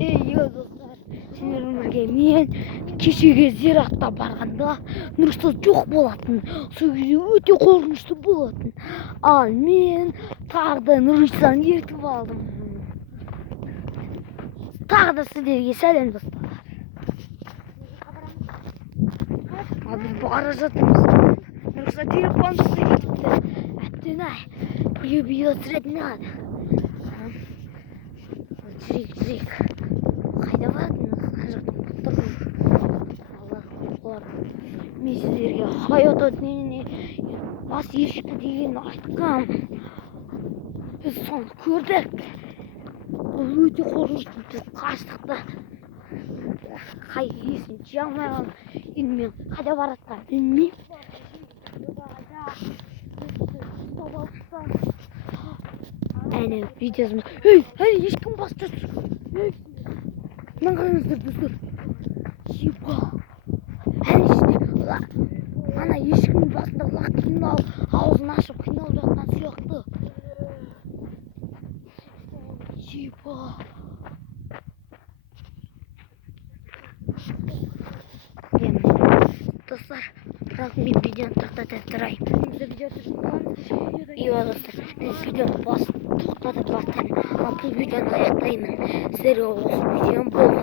Ey dostlar, sizlerle birge men kechegi ziyoratga barganda Nursul жоқ болатын. Сол кезде өте қорқынышты болатын. Ал мен тағы да Нұрисланы ертіп алдым. Тағы да сіздерге сәлем достар. Ал біз бара жатырмыз. Нұрсыл телефонсыз кетіпті. Әттең ай, видео түсіретін не қады? Жүрек. Қайда баратыныз? Қай жақтан баттыр? Алла, мен сіздерге Hayat Ötü'nün бас ешкі деген айтқам. Біз соны көрдік. Ол өте қорқынышты. Біз қаштық. Қай есін жия алмай қалдым. Енді мен қайда баратқанымды білмеймін. Әне видеосымыз. Әне ешкім басты тұр. Мына қараңыздар достар. Еба. Әне ішінде ана ешкімнің басында лақ қиналып, аузын ашып қиналып жатқан сияқты. Еба. Достар, бірақ мен видеоны тоқтатып тұрайын. Еба достар, мен видеоны тоқтатып бастаймын. Ал бұл видеоны аяқтаймын. Сіздерге осы видеом болды.